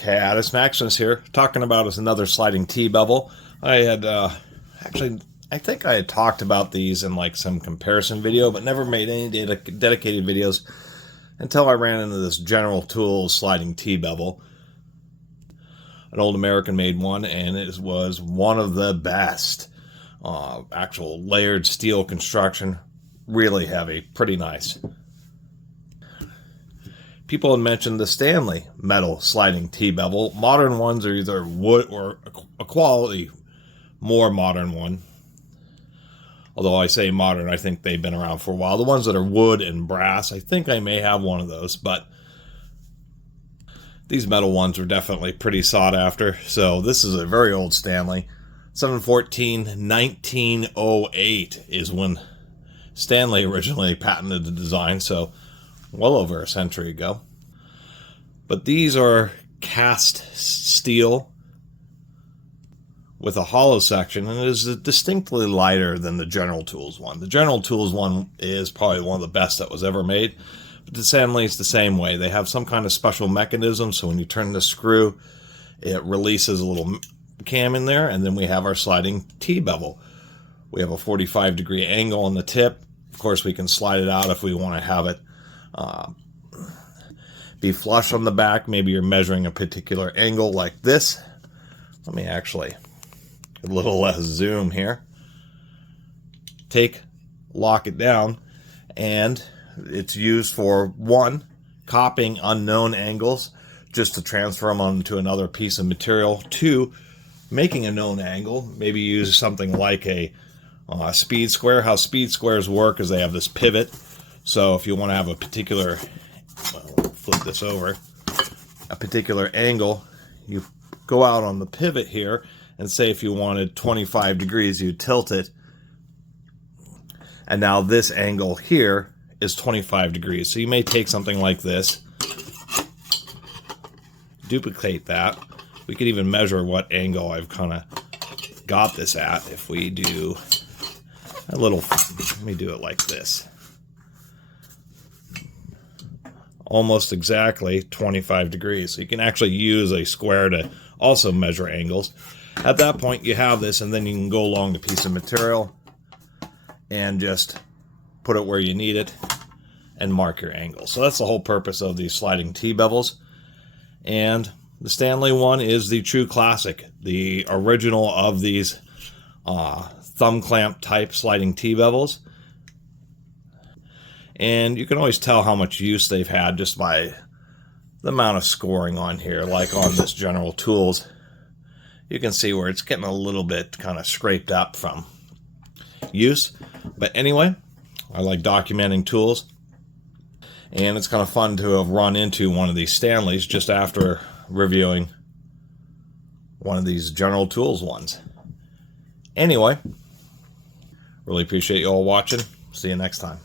Catus, Maximus here, talking about another sliding T-bevel. I had, actually, I think I had talked about these in like some comparison video, but never made any dedicated videos until I ran into this General Tools sliding T-bevel. An old American-made one, and it was one of the best. Actual layered steel construction, really heavy, pretty nice. People had mentioned the Stanley metal sliding T-bevel. Modern ones are either wood or a quality more modern one. Although I say modern, I think they've been around for a while. The ones that are wood and brass, I think I may have one of those, but these metal ones are definitely pretty sought after. So this is a very old Stanley. 7/14/1908 is when Stanley originally patented the design, so well over a century ago. But these are cast steel with a hollow section, and it is distinctly lighter than the General Tools one. The General Tools one is probably one of the best that was ever made, but the Stanley is the same way. They have some kind of special mechanism, so when you turn the screw, it releases a little cam in there, and then we have our sliding T-bevel. We have a 45-degree angle on the tip. Of course, we can slide it out if we want to have it be flush on the back. Maybe you're measuring a particular angle like this. Let me actually a little less zoom here. Lock it down, and it's used for one, copying unknown angles just to transfer them onto another piece of material. Two, making a known angle. Maybe use something like a speed square. How speed squares work is they have this pivot. So if you want to have a particular, well, flip this over, a particular angle, you go out on the pivot here, and say if you wanted 25 degrees, you tilt it, and now this angle here is 25 degrees. So you may take something like this, duplicate that. We could even measure what angle I've kind of got this at. If we do a little, let me do it like this. Almost exactly 25 degrees. So you can actually use a square to also measure angles. At that point, you have this, and then you can go along the piece of material and just put it where you need it and mark your angle. So that's the whole purpose of these sliding T-bevels. And the Stanley one is the true classic, the original of these thumb clamp type sliding T-bevels. And you can always tell how much use they've had just by the amount of scoring on here. Like on this General Tools, you can see where it's getting a little bit kind of scraped up from use. But anyway, I like documenting tools, and it's kind of fun to have run into one of these Stanleys just after reviewing one of these General Tools ones. Anyway, really appreciate you all watching. See you next time.